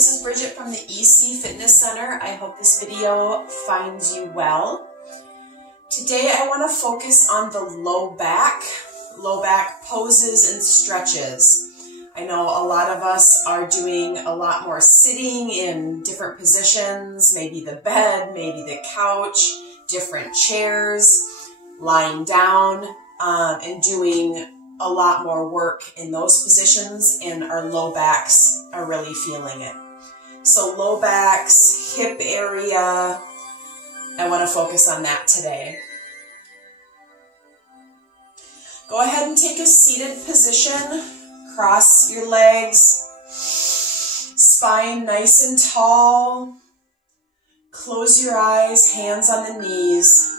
this is Bridget from the EC Fitness Center. I hope this video finds you well. Today I want to focus on the low back poses and stretches. I know a lot of us are doing a lot more sitting in different positions, maybe the bed, maybe the couch, different chairs, lying down, and doing a lot more work in those positions, and our low backs are really feeling it. So low backs, hip area, I want to focus on that today. Go ahead and take a seated position. Cross your legs, spine nice and tall. Close your eyes, hands on the knees.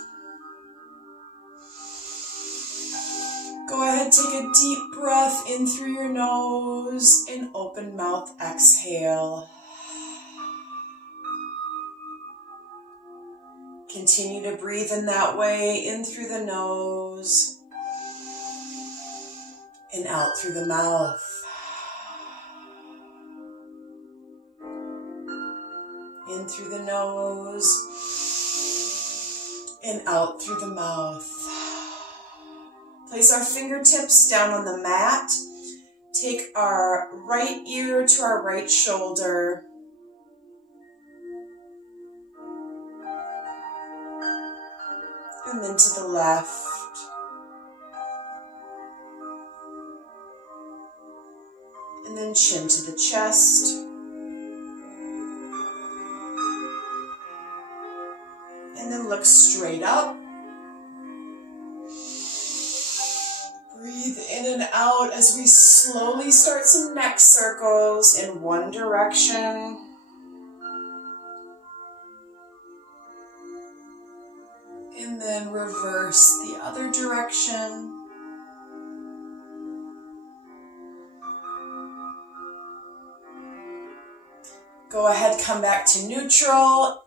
Go ahead, take a deep breath in through your nose and open mouth exhale. Continue to breathe in that way, in through the nose and out through the mouth. In through the nose and out through the mouth. Place our fingertips down on the mat. Take our right ear to our right shoulder. And then to the left. And then chin to the chest. And then look straight up. Breathe in and out as we slowly start some neck circles in one direction. And then reverse the other direction. Go ahead, come back to neutral.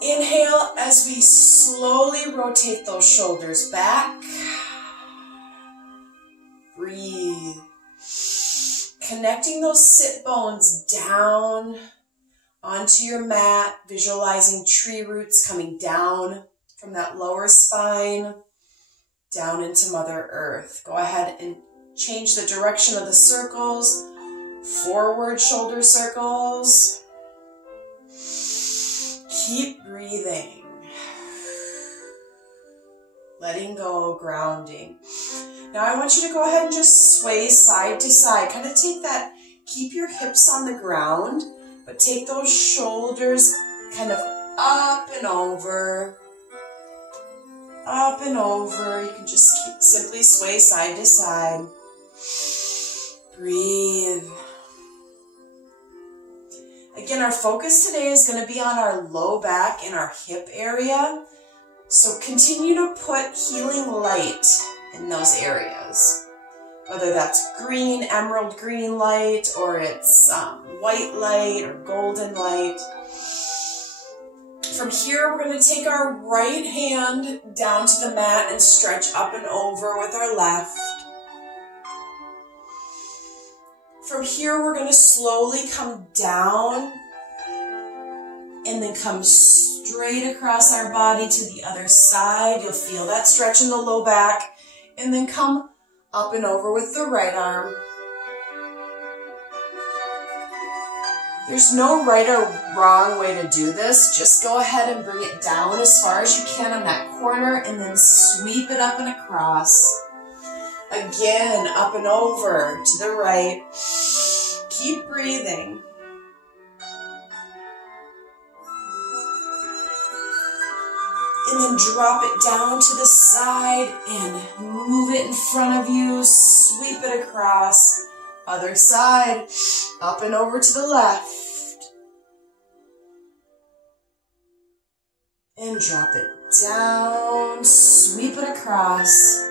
Inhale as we slowly rotate those shoulders back. Breathe. Connecting those sit bones down onto your mat, visualizing tree roots coming down from that lower spine down into Mother Earth. Go ahead and change the direction of the circles. Forward shoulder circles. Keep breathing. Letting go, grounding. Now I want you to go ahead and just sway side to side. Kind of take that, keep your hips on the ground, but take those shoulders kind of up and over. Up and over. You can just simply sway side to side. Breathe. Again, our focus today is going to be on our low back and our hip area. So continue to put healing light in those areas. Whether that's green, emerald green light, or it's white light or golden light. From here, we're going to take our right hand down to the mat and stretch up and over with our left. From here, we're going to slowly come down and then come straight across our body to the other side. You'll feel that stretch in the low back. And then come up and over with the right arm. There's no right or wrong way to do this. Just go ahead and bring it down as far as you can on that corner and then sweep it up and across. Again, up and over to the right. Keep breathing. And then drop it down to the side and move it in front of you. Sweep it across. Other side. Up and over to the left. And drop it down. Sweep it across.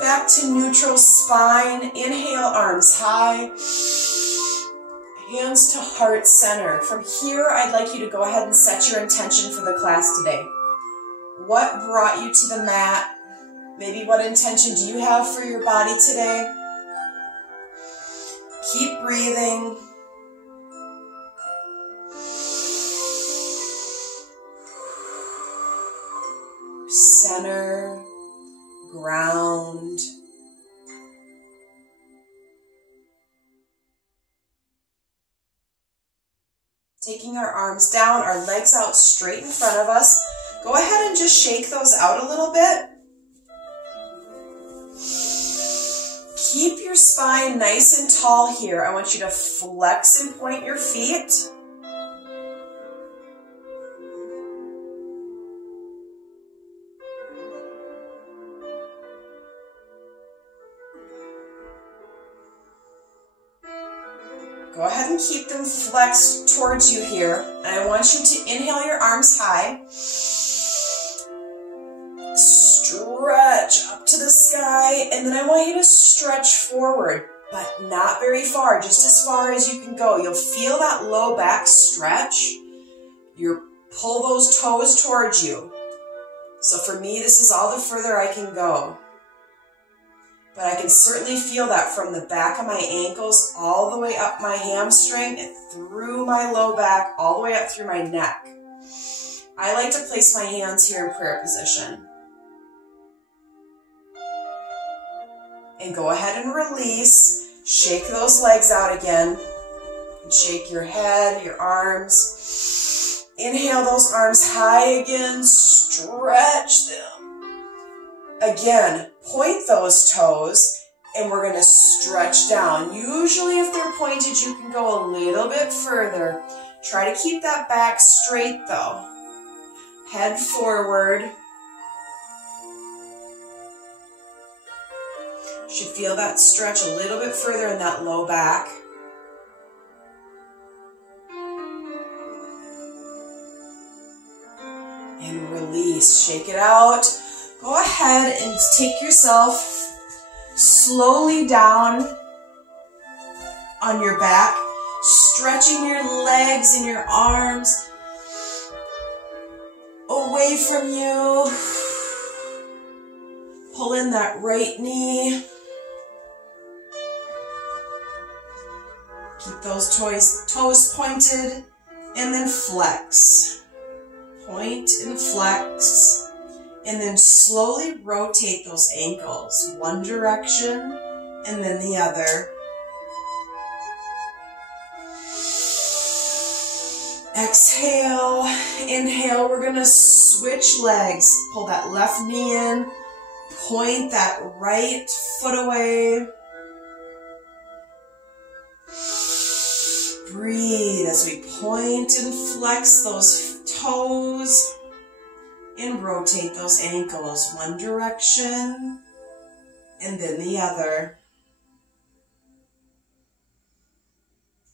Back to neutral spine. Inhale, arms high. Hands to heart center. From here, I'd like you to go ahead and set your intention for the class today. What brought you to the mat? Maybe what intention do you have for your body today? Keep breathing. Center, ground. Taking our arms down, our legs out straight in front of us. Go ahead and just shake those out a little bit. Keep your spine nice and tall here. I want you to flex and point your feet. Go ahead and keep them flexed towards you here. And I want you to inhale your arms high. Stretch up to the sky, and then I want you to stretch forward, but not very far, just as far as you can go. You'll feel that low back stretch. You pull those toes towards you. So for me, this is all the further I can go. But I can certainly feel that from the back of my ankles all the way up my hamstring and through my low back, all the way up through my neck. I like to place my hands here in prayer position. And go ahead and release. Shake those legs out again. And shake your head, your arms. Inhale those arms high again. Stretch them. Again, point those toes. And we're going to stretch down. Usually if they're pointed, you can go a little bit further. Try to keep that back straight though. Head forward. Should feel that stretch a little bit further in that low back. And release. Shake it out. Go ahead and take yourself slowly down on your back, stretching your legs and your arms away from you. Pull in that right knee. Keep those toes pointed, and then flex. Point and flex. And then slowly rotate those ankles. One direction, and then the other. Exhale, inhale. We're going to switch legs. Pull that left knee in. Point that right foot away. Breathe as we point and flex those toes and rotate those ankles. One direction and then the other.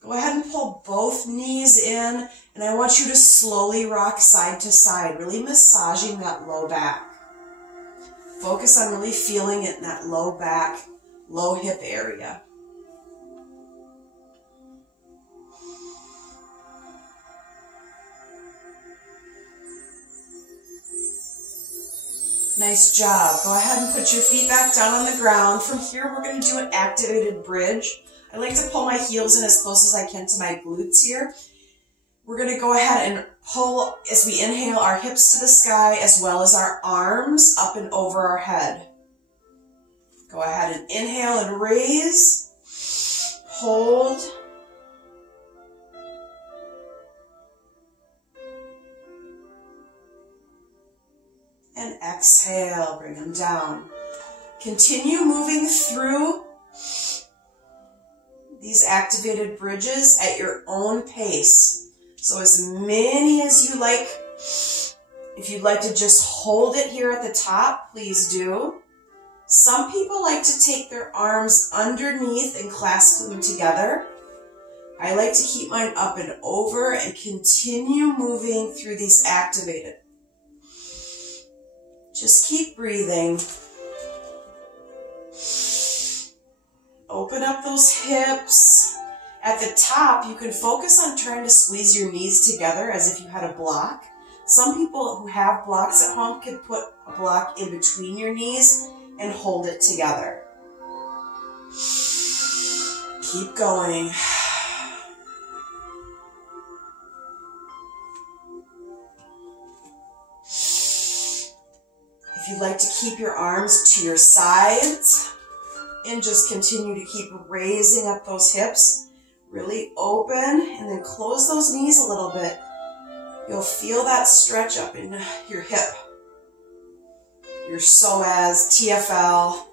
Go ahead and pull both knees in, and I want you to slowly rock side to side, really massaging that low back. Focus on really feeling it in that low back, low hip area. Nice job. Go ahead and put your feet back down on the ground. From here, we're going to do an activated bridge. I like to pull my heels in as close as I can to my glutes here. We're going to go ahead and pull, as we inhale, our hips to the sky as well as our arms up and over our head. Go ahead and inhale and raise. Hold. And exhale, bring them down. Continue moving through these activated bridges at your own pace. So as many as you like. If you'd like to just hold it here at the top, please do. Some people like to take their arms underneath and clasp them together. I like to keep mine up and over and continue moving through these activated. Just keep breathing. Open up those hips. At the top, you can focus on trying to squeeze your knees together as if you had a block. Some people who have blocks at home can put a block in between your knees and hold it together. keep going. If you'd like to keep your arms to your sides and just continue to keep raising up those hips, really open, and then close those knees a little bit. You'll feel that stretch up in your hip, your psoas, TFL,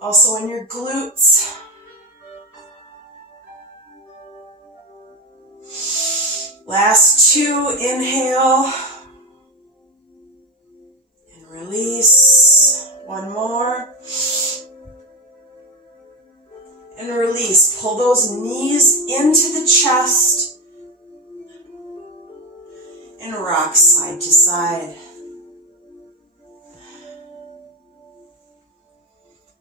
also in your glutes. Last two, inhale and release. One more. And release. Pull those knees into the chest and rock side to side.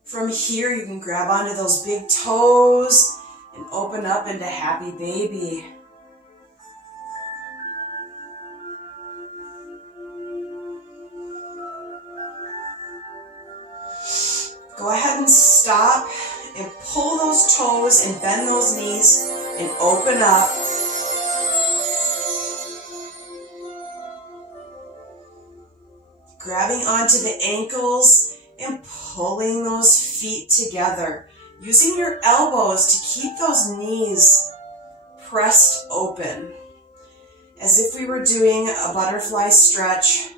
From here, you can grab onto those big toes and open up into happy baby. Go ahead and stop and pull those toes and bend those knees and open up. Grabbing onto the ankles and pulling those feet together. Using your elbows to keep those knees pressed open. As if we were doing a butterfly stretch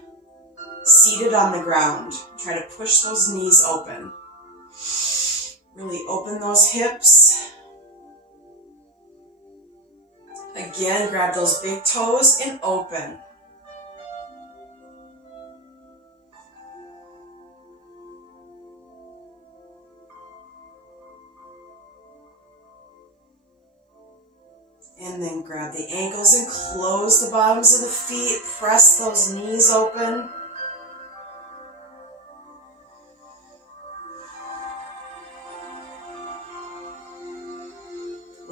seated on the ground. Try to push those knees open. Really open those hips. Again, grab those big toes and open. And then grab the ankles and close the bottoms of the feet. Press those knees open.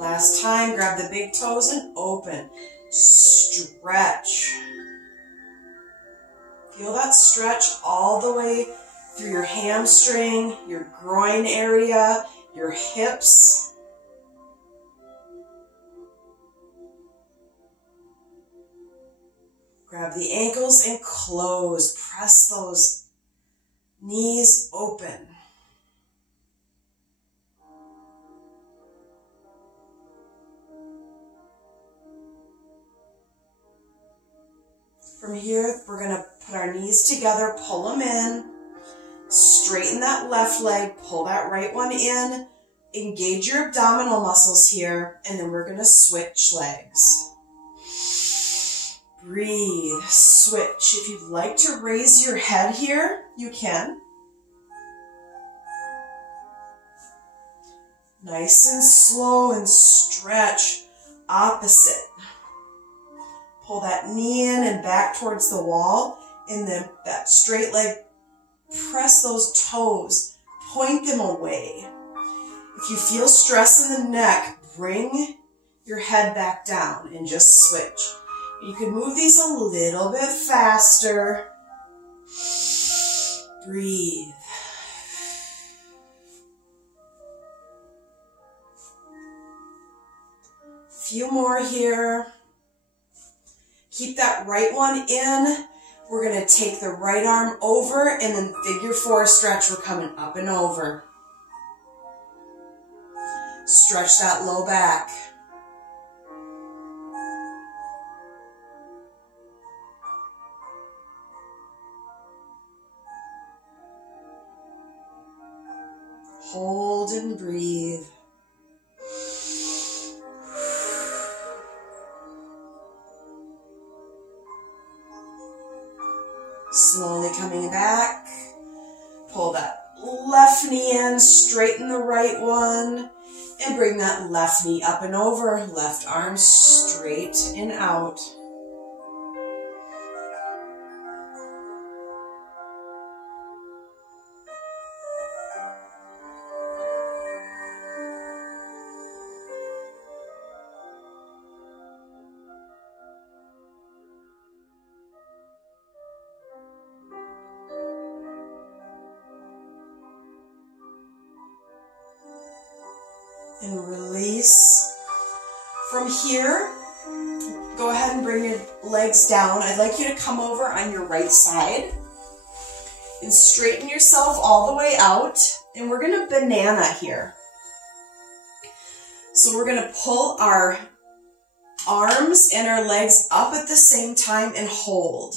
Last time, grab the big toes and open. Stretch. Feel that stretch all the way through your hamstring, your groin area, your hips. Grab the ankles and close. Press those knees open. From here, we're going to put our knees together, pull them in, straighten that left leg, pull that right one in, engage your abdominal muscles here, and then we're going to switch legs. Breathe, switch. If you'd like to raise your head here, you can. Nice and slow and stretch. Opposite. Pull that knee in and back towards the wall, and then that straight leg, press those toes, point them away. If you feel stress in the neck, bring your head back down and just switch. You can move these a little bit faster. Breathe. Few more here. Keep that right one in. We're going to take the right arm over and then figure four stretch. We're coming up and over. Stretch that low back. Hold and breathe. Slowly coming back. Pull that left knee in, straighten the right one, and bring that left knee up and over. Left arm straight and out. and release. From here, go ahead and bring your legs down. I'd like you to come over on your right side and straighten yourself all the way out. And we're going to banana here. So we're going to pull our arms and our legs up at the same time and hold.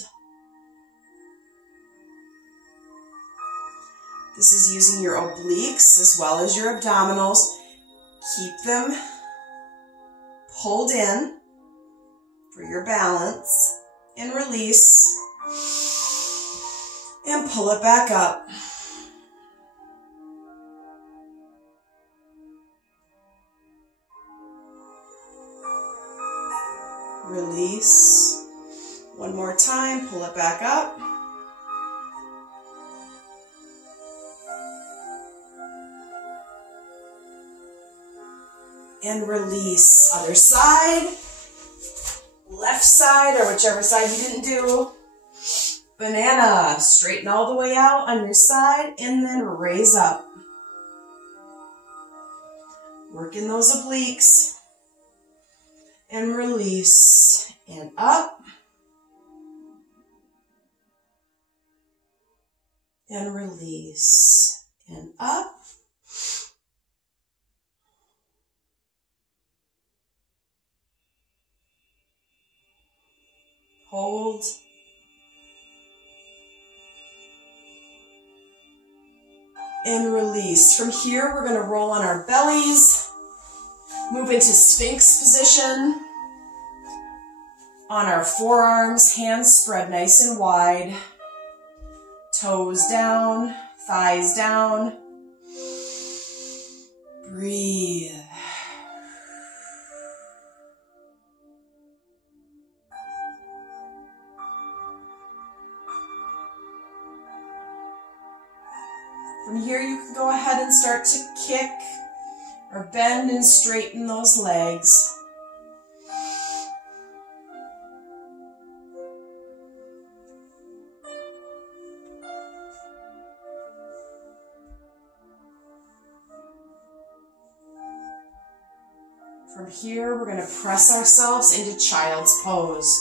This is using your obliques as well as your abdominals. Keep them pulled in for your balance, and release, and pull it back up. Release. One more time, pull it back up. And release. Other side, left side, or whichever side you didn't do. Banana. Straighten all the way out on your side and then raise up. Work in those obliques. And release. And up. And release. And up. Hold. And release. From here, we're going to roll on our bellies. Move into Sphinx position. On our forearms, hands spread nice and wide. Toes down, thighs down. Breathe. From here, you can go ahead and start to kick or bend and straighten those legs. From here, we're going to press ourselves into child's pose.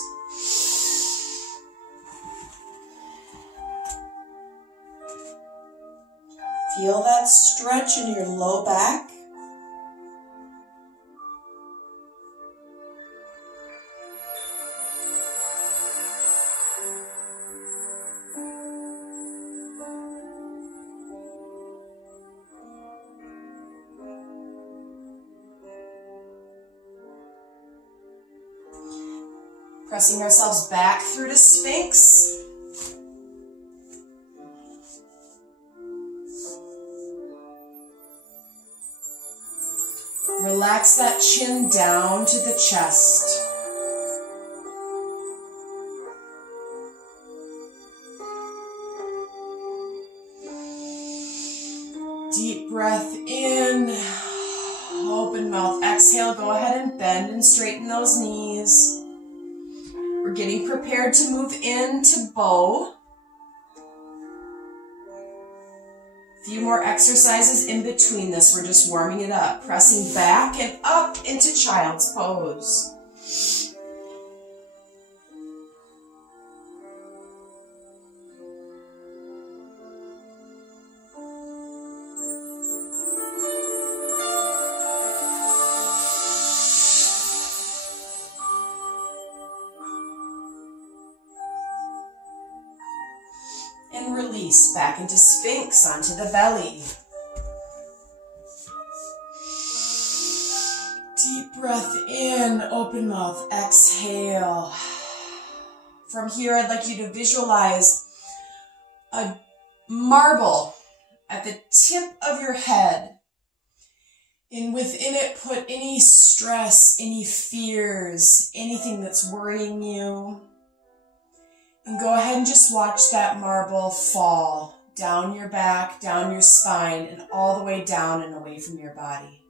Feel that stretch in your low back. Pressing ourselves back through to Sphinx. Relax that chin down to the chest. Deep breath in, open mouth, exhale. Go ahead and bend and straighten those knees. We're getting prepared to move into bow. A few more exercises in between this. We're just warming it up. Pressing back and up into child's pose. And release back into Sphinx, onto the belly. Deep breath in, open mouth, exhale. From here, I'd like you to visualize a marble at the tip of your head. And within it, put any stress, any fears, anything that's worrying you. And go ahead and just watch that marble fall down your back, down your spine, and all the way down and away from your body.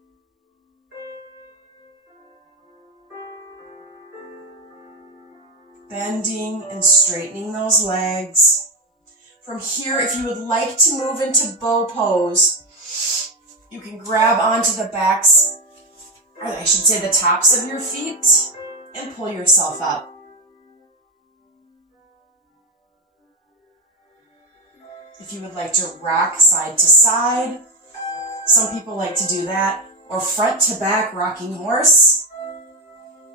Bending and straightening those legs. From here, if you would like to move into bow pose, you can grab onto the backs or I should say the tops of your feet, and pull yourself up. If you would like to rock side to side, some people like to do that, or front to back rocking horse.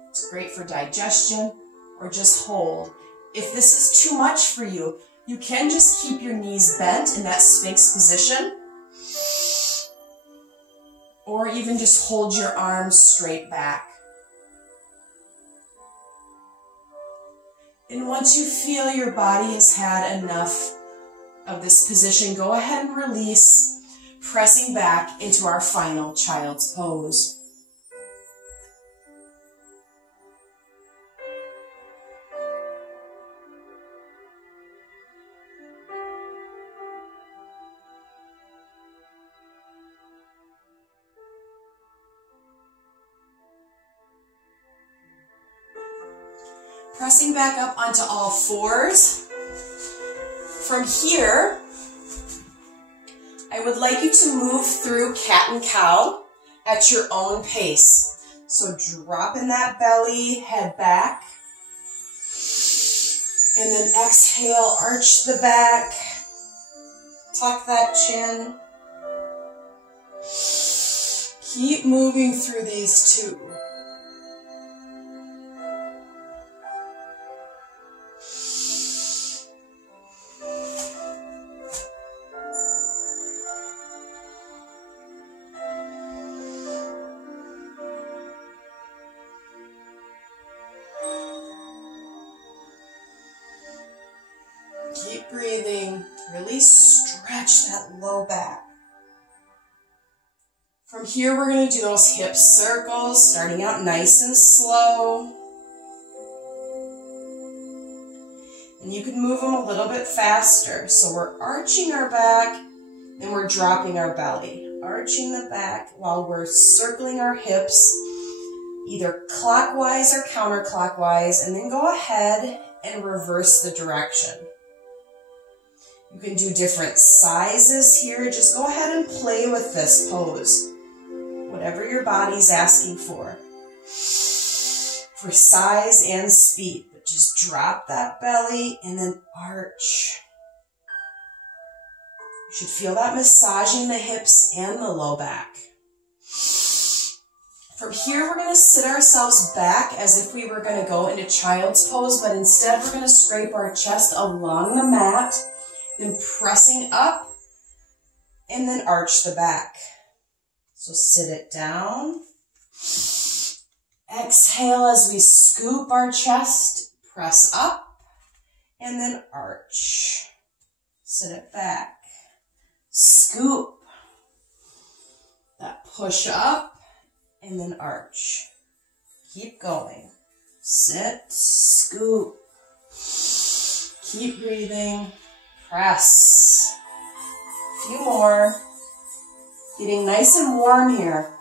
It's great for digestion, or just hold. If this is too much for you, you can just keep your knees bent in that Sphinx position, or even just hold your arms straight back. And once you feel your body has had enough of this position, go ahead and release, pressing back into our final child's pose. Pressing back up onto all fours. From here, I would like you to move through cat and cow at your own pace. So drop in that belly, head back. And then exhale, arch the back. Tuck that chin. Keep moving through these two. Keep breathing. Really stretch that low back. From here, we're going to do those hip circles, starting out nice and slow. And you can move them a little bit faster. So we're arching our back and we're dropping our belly. Arching the back while we're circling our hips, either clockwise or counterclockwise, and then go ahead and reverse the direction. You can do different sizes here. Just go ahead and play with this pose. Whatever your body's asking for size and speed. But just drop that belly and then arch. You should feel that massaging the hips and the low back. From here, we're going to sit ourselves back as if we were going to go into child's pose, but instead we're going to scrape our chest along the mat, then pressing up, and then arch the back. So sit it down. Exhale as we scoop our chest, press up, and then arch. Sit it back. Scoop. That push up, and then arch. Keep going. Sit, scoop. Keep breathing. Press. A few more. Getting nice and warm here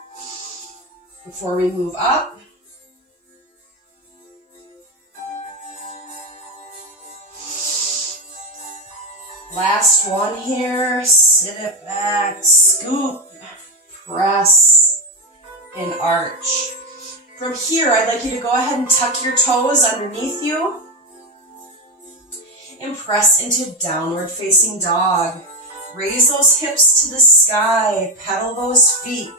before we move up. Last one here. Sit it back. Scoop. Press. And arch. From here, I'd like you to go ahead and tuck your toes underneath you and press into downward facing dog. Raise those hips to the sky, pedal those feet.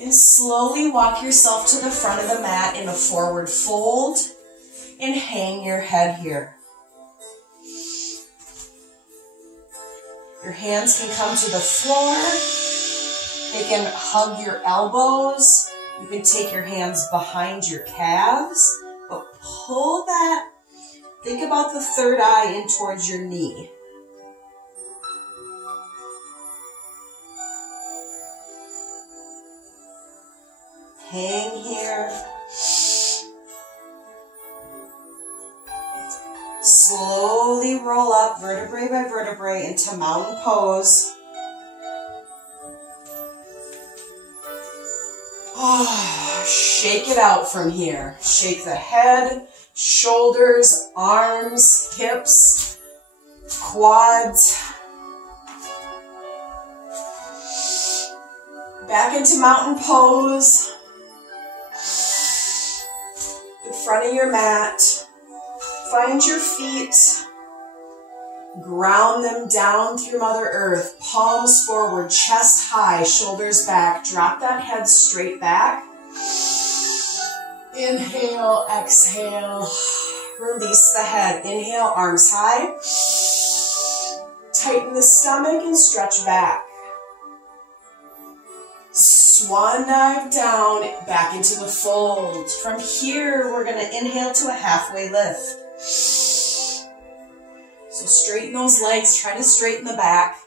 And slowly walk yourself to the front of the mat in a forward fold and hang your head here. Your hands can come to the floor. They can hug your elbows. You can take your hands behind your calves, but pull that. Think about the third eye in towards your knee. Hang here. Slowly roll up vertebrae by vertebrae into mountain pose. Oh, shake it out from here. Shake the head, shoulders, arms, hips, quads. Back into mountain pose. In front of your mat. Find your feet. Ground them down through Mother Earth. Palms forward, chest high, shoulders back. Drop that head straight back. Inhale, exhale. Release the head. Inhale, arms high. Tighten the stomach and stretch back. Swan dive down, back into the fold. From here, we're going to inhale to a halfway lift. So straighten those legs, try to straighten the back.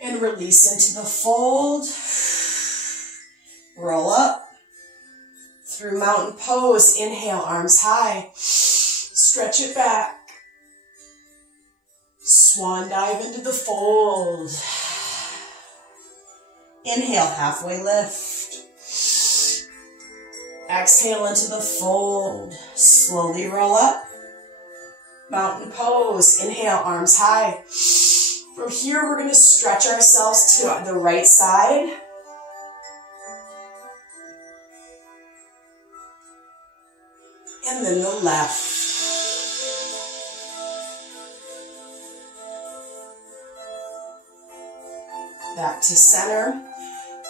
And release into the fold. Roll up. Through mountain pose, inhale, arms high. Stretch it back. Swan dive into the fold. Inhale, halfway lift. Exhale into the fold. Slowly roll up. Mountain pose. Inhale, arms high. From here, we're going to stretch ourselves to the right side. And then the left. Back to center.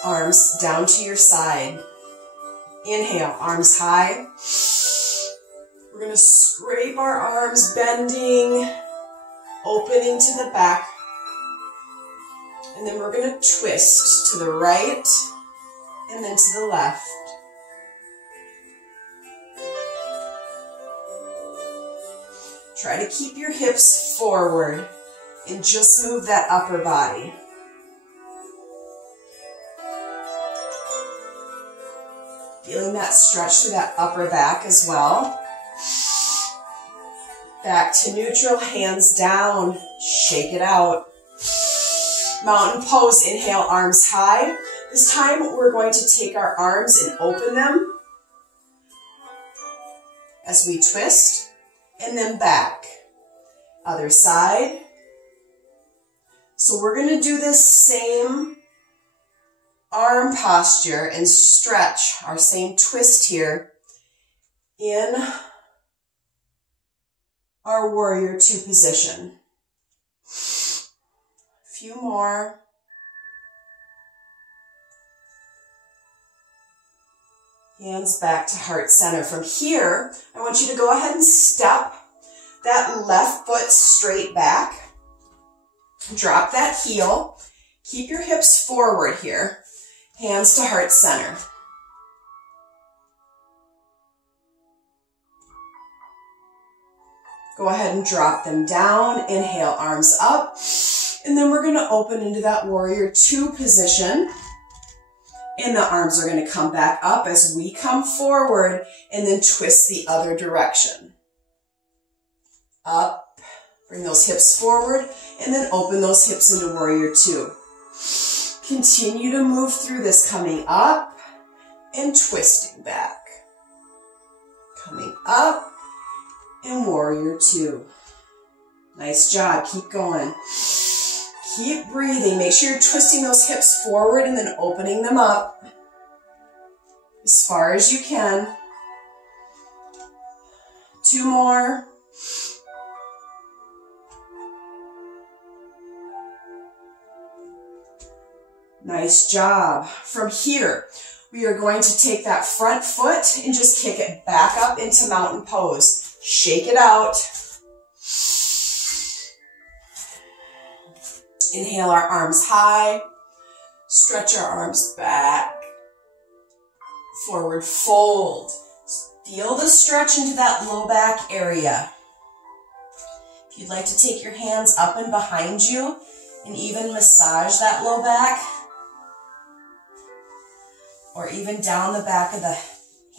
Arms down to your side. Inhale, arms high. We're going to scrape our arms, bending, opening to the back. And then we're going to twist to the right and then to the left. Try to keep your hips forward and just move that upper body. Feeling that stretch through that upper back as well. Back to neutral, hands down, shake it out. Mountain pose, inhale, arms high. This time we're going to take our arms and open them as we twist, and then back. Other side. So we're going to do this same arm posture and stretch, our same twist here in our warrior two position. A few more. Hands back to heart center. From here, I want you to go ahead and step that left foot straight back. Drop that heel. Keep your hips forward here. Hands to heart center. Go ahead and drop them down. Inhale, arms up. And then we're going to open into that warrior two position. And the arms are going to come back up as we come forward and then twist the other direction. Up. Bring those hips forward and then open those hips into warrior two. Continue to move through this, coming up and twisting back. Coming up and warrior two. Nice job. Keep going. Keep breathing. Make sure you're twisting those hips forward and then opening them up as far as you can. Two more. Nice job. From here, we are going to take that front foot and just kick it back up into mountain pose. Shake it out. Inhale our arms high. Stretch our arms back. Forward fold. Feel the stretch into that low back area. If you'd like to take your hands up and behind you and even massage that low back, or even down the back of the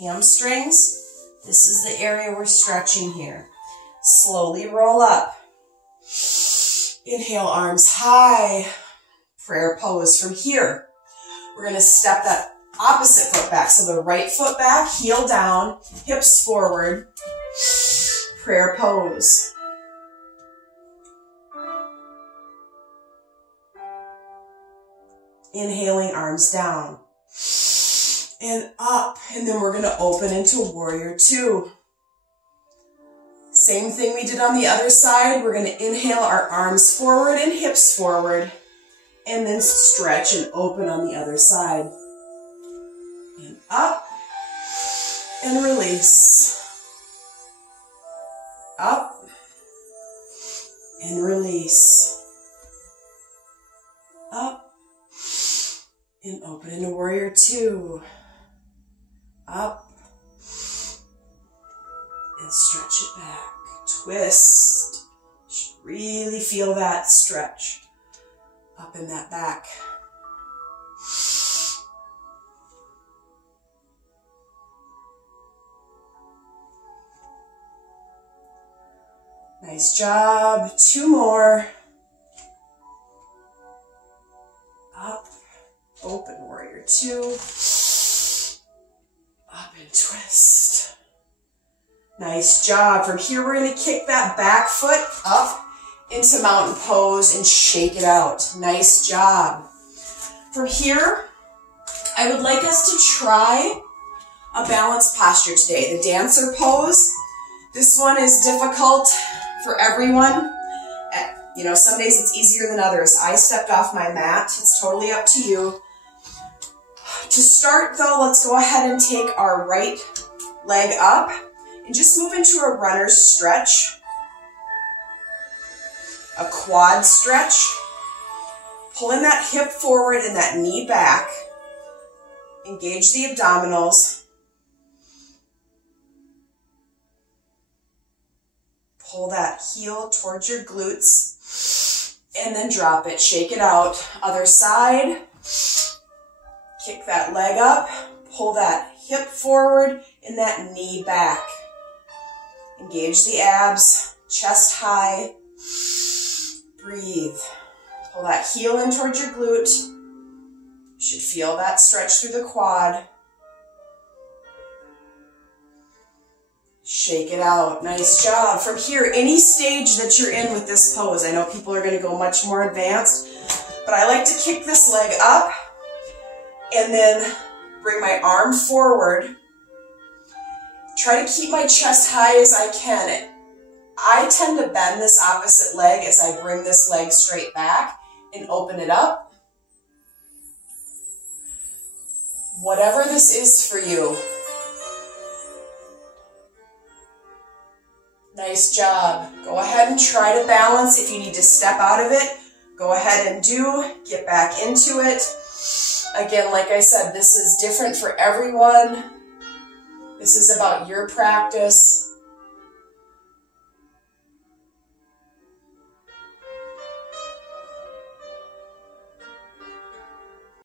hamstrings, this is the area we're stretching here. Slowly roll up. Inhale, arms high. Prayer pose. From here, we're going to step that opposite foot back. So the right foot back, heel down, hips forward. Prayer pose. Inhaling, arms down and up. And then we're going to open into warrior two. Same thing we did on the other side. We're going to inhale our arms forward and hips forward. And then stretch and open on the other side. And up and release. Up and release. Up and open into warrior two. Up and stretch it back. Twist. Should really feel that stretch up in that back. Nice job. Two more. Up, open, warrior two. Up and twist. Nice job. From here, we're going to kick that back foot up into mountain pose and shake it out. Nice job. From here, I would like us to try a balanced posture today. The dancer pose. This one is difficult for everyone. You know, some days it's easier than others. I stepped off my mat. It's totally up to you. To start though, let's go ahead and take our right leg up and just move into a runner's stretch. A quad stretch. Pulling that hip forward and that knee back. Engage the abdominals. Pull that heel towards your glutes and then drop it. Shake it out. Other side. Kick that leg up. Pull that hip forward and that knee back. Engage the abs. Chest high. Breathe. Pull that heel in towards your glute. You should feel that stretch through the quad. Shake it out. Nice job. From here, any stage that you're in with this pose, I know people are going to go much more advanced, but I like to kick this leg up and then bring my arm forward. Try to keep my chest high as I can. I tend to bend this opposite leg as I bring this leg straight back and open it up. Whatever this is for you. Nice job. Go ahead and try to balance. If you need to step out of it, go ahead and do. Get back into it. Again, like I said, this is different for everyone. This is about your practice.